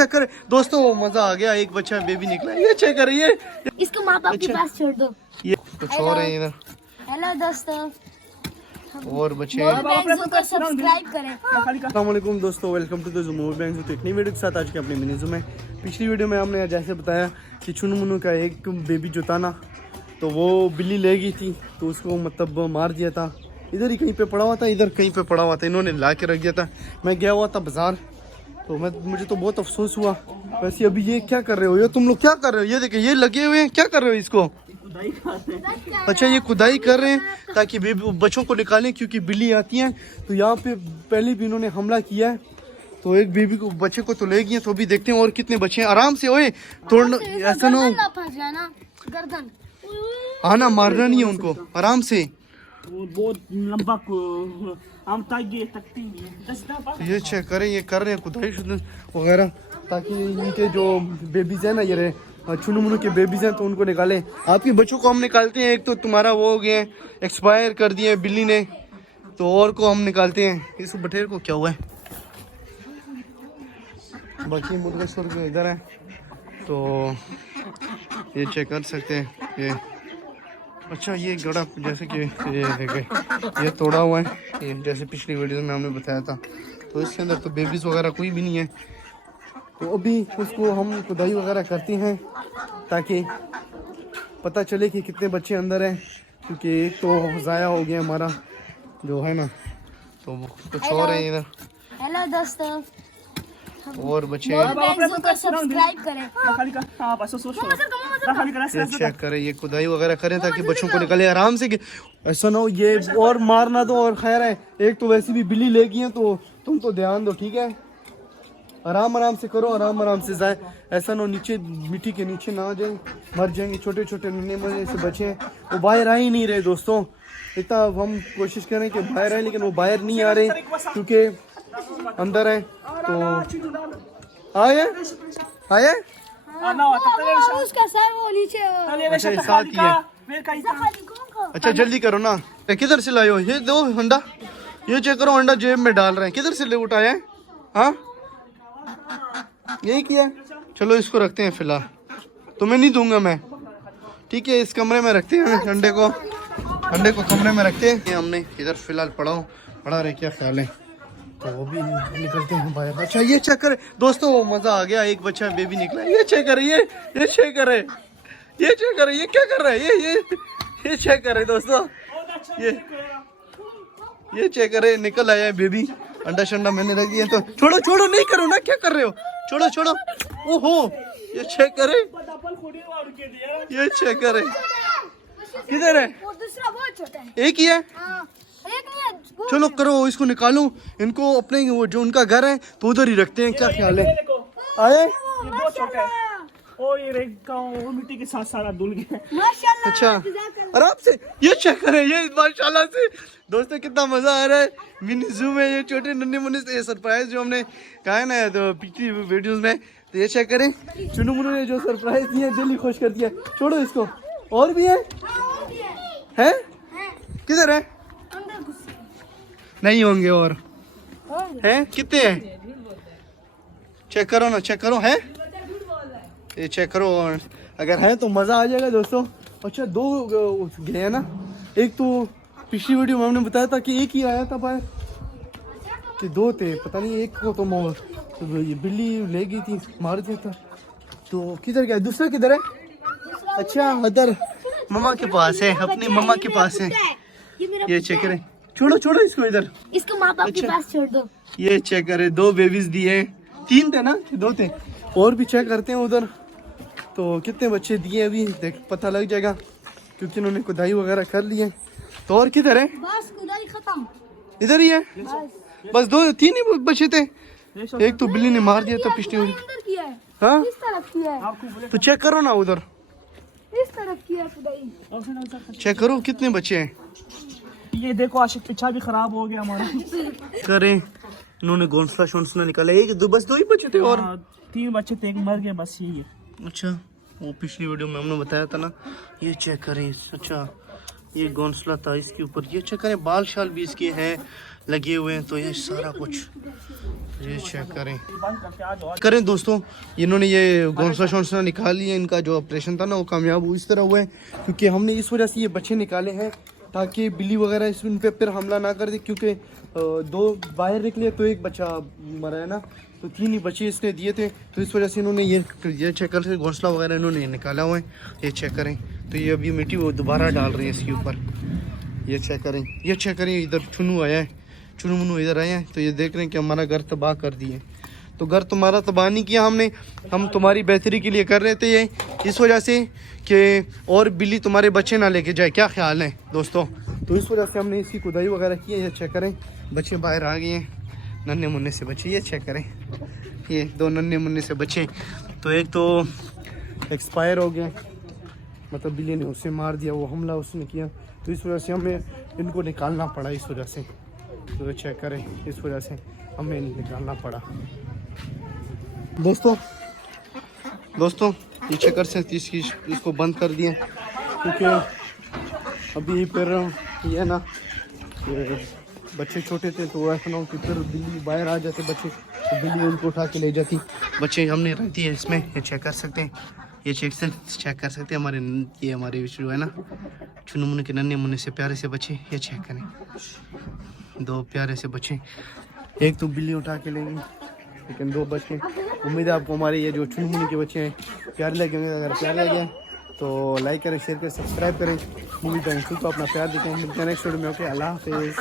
Check करें दोस्तों, मजा आ गया, एक बच्चा बेबी निकला। ये चेक करिए, इसको माँ बाप के पास छोड़ दो। ये कुछ और है इधर। हेलो दोस्तों, और बच्चे को सब्सक्राइब करें। अस्सलाम वालेकुम दोस्तों, welcome to the Movie Bank. तो एक नई वीडियो के साथ आज के अपने मिनी ज़ूम में। पिछली वीडियो में हमने जैसे बताया कि चुनु मुनु का एक बेबी जो था ना, तो वो बिल्ली ले गई थी, तो उसको मतलब मार दिया था। इधर ही कहीं पे पड़ा हुआ था, इधर कहीं पे पड़ा हुआ था, इन्होंने ला के रख दिया था। मैं गया हुआ था बाजार, तो मुझे तो बहुत अफसोस हुआ। वैसे अभी ये क्या कर रहे हो, ये तुम लोग क्या कर रहे हो? ये देखिए, ये लगे हुए हैं, क्या कर रहे हो इसको? अच्छा, ये खुदाई कर रहे हैं ताकि बच्चों को निकालें, क्योंकि बिल्ली आती हैं। तो यहाँ पे पहले भी इन्होंने हमला किया है, तो एक बेबी को, बच्चे को तो ले गए। तो अभी देखते हैं और कितने बच्चे हैं। आराम से ओए, तोड़ना ऐसा ना हो, गर्दन हाँ ना, मारना नहीं है उनको, आराम से। बहुत लंबा हम तकती ये चेक करें, ये कर रहे हैं खुदाई वगैरह, ताकि इनके जो बेबीज है ना, ये रहे चुनु मुनु के बेबीज हैं, तो उनको निकालें। आपके बच्चों को हम निकालते हैं, एक तो तुम्हारा वो हो गया एक्सपायर कर दिए बिल्ली ने, तो और को हम निकालते हैं। इस बटेर को क्या हुआ है? बाकी मुर्गा सुर्ग इधर है, तो ये चेक कर सकते हैं। ये अच्छा, ये गड़ा जैसे कि ये देखे, ये तोड़ा हुआ है, ये जैसे पिछली वीडियो में हमने बताया था। तो इसके अंदर तो बेबीज वगैरह कोई भी नहीं है। तो अभी उसको हम खुदाई वगैरह करते हैं ताकि पता चले कि कितने बच्चे अंदर हैं, क्योंकि एक तो ज़ाया हो गया हमारा जो है ना, तो कुछ और है इधर। हेलो दोस्तों, और बच्चे को सब्सक्राइब करें। ये चेक करें, ये खुदाई वगैरह करें ताकि बच्चों को निकाले आराम से। ऐसा ना हो ये और मारना दो। और खैर है, एक तो वैसे भी बिल्ली ले गई है, तो तुम तो ध्यान दो, ठीक है? आराम आराम से करो, आराम आराम से जाए। ऐसा ना हो नीचे मिट्टी के नीचे ना आ जाए, मर जाएंगे। छोटे छोटे नन्हे मुन्ने से बच्चे हैं, वो बाहर आ ही नहीं रहे दोस्तों। इतना हम कोशिश करें कि बाहर आए, लेकिन वो बाहर नहीं आ रहे क्योंकि अंदर है। तो आए आए उसका सर वो नीचे। अच्छा, साथ ही है। अच्छा जल्दी करो ना। किधर से लाए हो? ये दो अंडा, ये चेक करो, अंडा जेब में डाल रहे हैं। किधर से ले उठाया है? हाँ, यही किया। चलो इसको रखते हैं फिलहाल, तुम्हें नहीं दूंगा मैं, ठीक है? इस कमरे में रखते हैं अंडे को, अंडे को कमरे में रखते हैं। हमने इधर फिलहाल पड़ा रहे, क्या ख्याल है? तो वो भी निकलते हैं बाहर। अच्छा, ये चेक करें दोस्तों, मजा आ गया, एक बच्चा बेबी निकला। ये चेक करें, ये चेक करें, ये चेक करें, ये क्या कर रहा है? ये चेक करें दोस्तों, ये चेक करें, निकल आया है बेबी। अंडा शंडा मैंने रख दिया, तो छोड़ो छोड़ो, नहीं करो ना, क्या कर रहे हो? छोड़ो छोड़ो। ओहो, ये चेक करें, ये चेक करें, किधर है? दूसरा बहुत छोटा है, एक ही है। एक नहीं है। चलो करो, इसको निकालो, इनको अपने वो जो उनका घर है तो उधर ही रखते हैं। क्या ख्याल है? आए बहुत छोटा है। ओ ये मिट्टी के साथ सारा धुल गया। माशाल्लाह। अच्छा, आराम से, ये चेक करें, ये माशाल्लाह से दोस्तों कितना मजा आ रहा है मिनी ज़ू में। ये छोटे नन्हे मुन्ने से सरप्राइज जो हमने कहा है ना, तो पिछली वीडियोस में, तो ये चेक करें, चुनु मुनु ने जो सरप्राइज दिया, दिल ही खुश कर दिया। छोड़ो इसको, और भी है? किधर है? नहीं होंगे और हैं? कितने हैं? चेक करो ना, चेक करो, है ये चेक करो, और अगर है तो मज़ा आ जाएगा दोस्तों। अच्छा, दो गए हैं ना, एक तो पिछली वीडियो में हमने बताया था कि एक ही आया था बाहर, कि दो थे, पता नहीं, एक को तो ये बिल्ली ले गई थी, मार दिया था। तो किधर गया दूसरा? किधर है? अच्छा, उधर मम्मा के पास है, अपनी मम्मा के पास है। ये चेक करें, छोड़ो छोड़ो इसको इधर, इसको माँ बाप के पास छोड़ दो। ये चेक करें, दो बेबीज दिए, तीन थे ना, दो थे, और भी चेक करते हैं उधर तो कितने बच्चे दिए, अभी देख पता लग जाएगा, क्योंकि इन्होंने खुदाई वगैरह कर ली है। तो और किधर है? बस खुदाई खत्म, इधर ही है, बस दो तीन ही बच्चे थे। एक तो बिल्ली ने मार दिया था पिछली बार। अंदर किया है, हाँ, इस तरफ किया है, तो चेक करो ना उधर, इस तरफ किया है खुदाई। चेक करो कितने बच्चे हैं। ये देखो आशिक, पीछा भी खराब हो गया हमारा। करें, इन्होंने घोंसला शोंसला निकाला, एक दो, बस दो ही बच्चे थे और 3 बच्चे थे, एक मर गए, बस यही है। अच्छा, वो पिछली वीडियो में हमने बताया था ना। ये चेक करें, अच्छा ये घोंसला था इसके ऊपर। ये चेक करें, बाल शाल भी इसके हैं लगे हुए हैं। तो ये सारा कुछ ये चेक करें करें दोस्तों। इन्होंने ये घोंसला शोंसला निकाल लिया। इनका जो ऑपरेशन था ना वो कामयाब इस तरह हुआ है क्योंकि हमने इस वजह से ये बच्चे निकाले हैं ताकि बिल्ली वगैरह इस इन पे फिर हमला ना कर दे, क्योंकि दो बाहर निकले तो एक बच्चा मरा है ना, तो 3 ही बच्चे इसने दिए थे। तो इस वजह से इन्होंने ये चेक कर घोंसला वगैरह इन्होंने निकाला हुआ है। ये चेक करें, तो ये अभी मिट्टी वो दोबारा डाल रहे हैं इसके ऊपर। ये चेक करें, ये चेक करें, इधर चुनू आया है, चुनू मुनू इधर आया है। तो ये देख रहे हैं कि हमारा घर तबाह कर दिए। तो घर तुम्हारा तबाह नहीं किया हमने, हम तुम्हारी बेहतरी के लिए कर रहे थे ये, इस वजह से कि और बिल्ली तुम्हारे बच्चे ना लेके जाए। क्या ख्याल है दोस्तों? तो इस वजह से हमने इसकी खुदाई वगैरह की है। ये चेक करें, बच्चे बाहर आ गए हैं, नन्हे मुन्ने से बच्चे। ये चेक करें, ये 2 नन्हे मुन्ने से बच्चे। तो एक तो एक्सपायर हो गया, मतलब बिल्ली ने उसे मार दिया, वो हमला उसने किया। तो इस वजह से हमें इनको निकालना पड़ा इस वजह से। तो चेक करें, इस वजह से हमें इन्हें निकालना पड़ा। दोस्तों ये चेक कर सकते इसको बंद कर दिया क्योंकि अभी फिर ये ना बच्चे छोटे थे तो ऐसा ना हो कि फिर बिल्ली बाहर आ जाते बच्चे, तो बिल्ली उनको उठा के ले जाती। बच्चे हमने रख दिए इसमें, ये चेक कर सकते हैं। ये चेक कर सकते हैं हमारे जो है ना चुनु मुनु के नन्हे मुन्ने से प्यारे से बच्चे। ये चेक करें, 2 प्यारे से बच्चे। एक तो बिल्ली उठा के ले गई, लेकिन 2 बच्चे। उम्मीद है आपको हमारे ये जो चुनु मुनु के बच्चे हैं प्यार लगे होंगे। अगर प्यार लगे तो लाइक करें, शेयर करें, सब्सक्राइब करें। मूवी तो अपना प्यार देखें। मिलते हैं नेक्स्ट वीडियो में। ओके, अल्लाह हाफिज़।